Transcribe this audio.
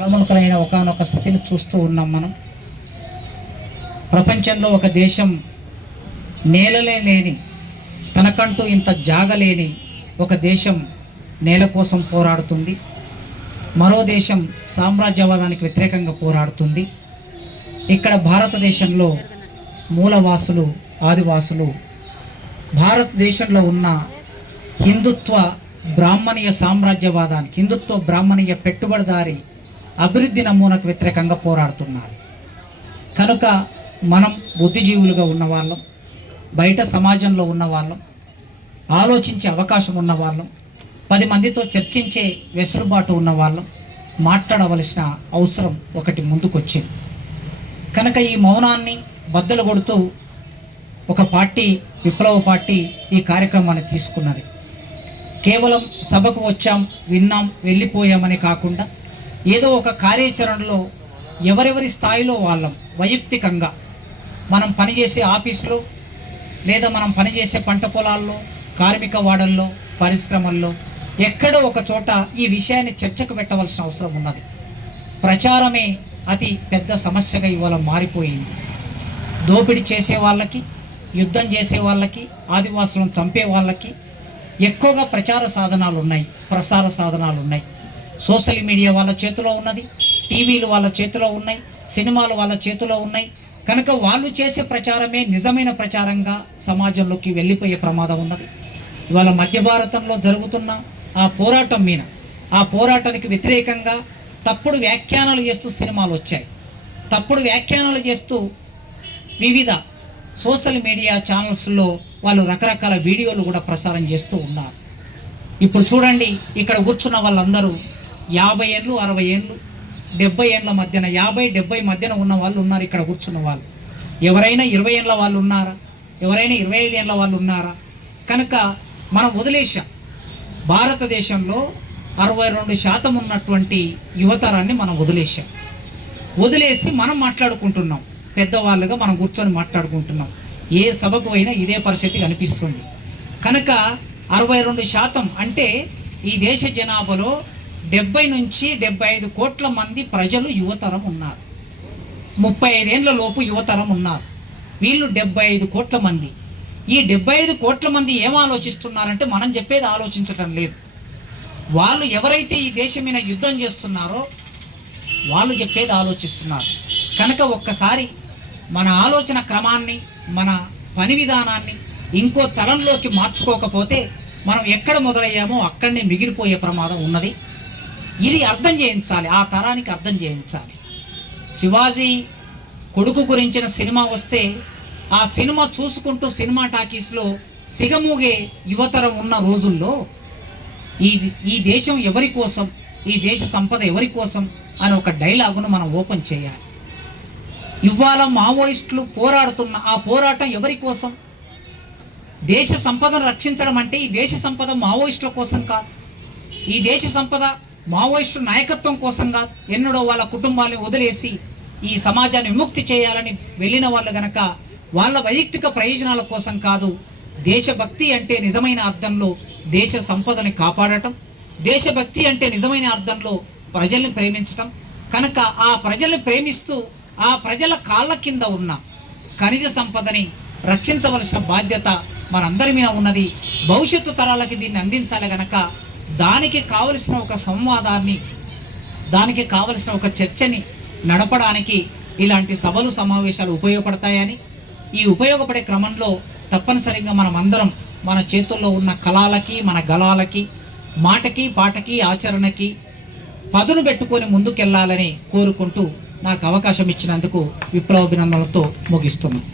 తలమునకలైన ఒకనొక స్థితిని చూస్తూ ఉన్నాం మనం. ప్రపంచంలో ఒక దేశం నేలలే లేని తనకంటూ ఇంత జాగలేని ఒక దేశం నేల కోసం పోరాడుతుంది. మరో దేశం సామ్రాజ్యవాదానికి వ్యతిరేకంగా పోరాడుతుంది. ఇక్కడ భారతదేశంలో మూలవాసులు ఆదివాసులు భారతదేశంలో ఉన్న హిందుత్వ బ్రాహ్మణీయ సామ్రాజ్యవాదానికి హిందుత్వ బ్రాహ్మణీయ పెట్టుబడిదారి అభివృద్ధి నమూనాకు వ్యతిరేకంగా పోరాడుతున్నారు. కనుక మనం బుద్ధిజీవులుగా ఉన్నవాళ్ళం బయట సమాజంలో ఉన్నవాళ్ళం ఆలోచించే అవకాశం ఉన్నవాళ్ళం పది మందితో చర్చించే వెసులుబాటు ఉన్నవాళ్ళం మాట్లాడవలసిన అవసరం ఒకటి ముందుకొచ్చింది. కనుక ఈ మౌనాన్ని బద్దలు కొడుతూ ఒక పార్టీ విప్లవ పార్టీ ఈ కార్యక్రమాన్ని తీసుకున్నది. కేవలం సభకు వచ్చాం విన్నాం వెళ్ళిపోయామని కాకుండా ఏదో ఒక కార్యాచరణలో ఎవరెవరి స్థాయిలో వాళ్ళం వైయక్తికంగా. మనం పనిచేసే ఆఫీసులో లేదా మనం పనిచేసే పంట పొలాల్లో కార్మిక వాడల్లో పరిశ్రమల్లో ఎక్కడో ఒక చోట ఈ విషయాన్ని చర్చకు పెట్టవలసిన అవసరం ఉన్నది. ప్రచారమే అతి పెద్ద సమస్యగా ఇవాళ మారిపోయింది. దోపిడీ చేసే వాళ్ళకి యుద్ధం చేసే వాళ్ళకి ఆదివాసులను చంపే వాళ్ళకి ఎక్కువగా ప్రచార సాధనాలు ఉన్నాయి ప్రసార సాధనాలు ఉన్నాయి సోషల్ మీడియా వాళ్ళ చేతిలో ఉన్నది టీవీలు వాళ్ళ చేతిలో ఉన్నాయి సినిమాలు వాళ్ళ చేతిలో ఉన్నాయి. కనుక వాళ్ళు చేసే ప్రచారమే నిజమైన ప్రచారంగా సమాజంలోకి వెళ్ళిపోయే ప్రమాదం ఉన్నది. ఇవాళ మధ్య భారతంలో జరుగుతున్న ఆ పోరాటం మీద ఆ పోరాటానికి వ్యతిరేకంగా తప్పుడు వ్యాఖ్యానాలు చేస్తూ సినిమాలు వచ్చాయి. తప్పుడు వ్యాఖ్యానాలు చేస్తూ వివిధ సోషల్ మీడియా ఛానల్స్లో వాళ్ళు రకరకాల వీడియోలు కూడా ప్రసారం చేస్తూ ఉన్నారు. ఇప్పుడు చూడండి ఇక్కడ కూర్చున్న వాళ్ళందరూ యాభై ఏళ్ళు అరవై ఏళ్ళు డెబ్బై ఏళ్ళ మధ్యన యాభై డెబ్బై మధ్యన ఉన్న వాళ్ళు ఉన్నారు ఇక్కడ కూర్చున్న వాళ్ళు. ఎవరైనా ఇరవై ఏళ్ళ వాళ్ళు ఉన్నారా? ఎవరైనా ఇరవై ఐదు ఏళ్ళ వాళ్ళు ఉన్నారా? కనుక మనం వదిలేసాం భారతదేశంలో అరవై రెండు శాతం ఉన్నటువంటి యువతరాన్ని మనం వదిలేసాం వదిలేసి మనం మాట్లాడుకుంటున్నాం. పెద్దవాళ్ళుగా మనం కూర్చొని మాట్లాడుకుంటున్నాం. ఏ సభకు అయినా ఇదే పరిస్థితి కనిపిస్తుంది. కనుక అరవై రెండు శాతం అంటే ఈ దేశ జనాభాలో డెబ్బై నుంచి డెబ్బై ఐదు కోట్ల మంది ప్రజలు యువతరం ఉన్నారు. ముప్పై ఐదేళ్ళ లోపు యువతరం ఉన్నారు. వీళ్ళు డెబ్బై ఐదు కోట్ల మంది. ఈ డెబ్బై ఐదు కోట్ల మంది ఏం ఆలోచిస్తున్నారంటే మనం చెప్పేది ఆలోచించటం లేదు. వాళ్ళు ఎవరైతే ఈ దేశం మీద యుద్ధం చేస్తున్నారో వాళ్ళు చెప్పేది ఆలోచిస్తున్నారు. కనుక ఒక్కసారి మన ఆలోచన క్రమాన్ని మన పని విధానాన్ని ఇంకో తరంలోకి మార్చుకోకపోతే మనం ఎక్కడ మొదలయ్యామో అక్కడనే మిగిలిపోయే ప్రమాదం ఉన్నది. ఇది అర్థం చేయించాలి ఆ తరానికి అర్థం చేయించాలి. శివాజీ కొడుకు గురించిన సినిమా వస్తే ఆ సినిమా చూసుకుంటూ సినిమా టాకీస్లో సిగమూగే యువతరం ఉన్న రోజుల్లో ఈ ఈ దేశం ఎవరి కోసం ఈ దేశ సంపద ఎవరి కోసం అని ఒక డైలాగును మనం ఓపెన్ చేయాలి. ఇవాళ మావోయిస్టులు పోరాడుతున్న ఆ పోరాటం ఎవరి కోసం? దేశ సంపదను రక్షించడం అంటే ఈ దేశ సంపద మావోయిస్టుల కోసం కాదు. ఈ దేశ సంపద మావోయిస్టు నాయకత్వం కోసం కాదు ఎన్నడో వాళ్ళ కుటుంబాన్ని వదిలేసి ఈ సమాజాన్ని విముక్తి చేయాలని వెళ్ళిన వాళ్ళు గనక వాళ్ళ వైయక్తిక ప్రయోజనాల కోసం కాదు దేశభక్తి అంటే నిజమైన అర్థంలో దేశ సంపదని కాపాడటం దేశభక్తి అంటే నిజమైన అర్థంలో ప్రజల్ని ప్రేమించటం. కనుక ఆ ప్రజల్ని ప్రేమిస్తూ ఆ ప్రజల కాళ్ళ కింద ఉన్న ఖనిజ సంపదని రక్షించవలసిన బాధ్యత మనందరి మీద ఉన్నది. భవిష్యత్తు తరాలకి దీన్ని అందించాలి గనక దానికి కావలసిన ఒక సంవాదాన్ని దానికి కావలసిన ఒక చర్చని నడపడానికి ఇలాంటి సభలు సమావేశాలు ఉపయోగపడతాయని ఈ ఉపయోగపడే క్రమంలో తప్పనిసరిగా మనం అందరం మన చేతుల్లో ఉన్న కళాలకి మన గలాలకి మాటకి పాటకి ఆచరణకి పదును పెట్టుకొని ముందుకెళ్ళాలని కోరుకుంటూ నాకు అవకాశం ఇచ్చినందుకు విప్లవాభినందనలతో ముగిస్తున్నాను.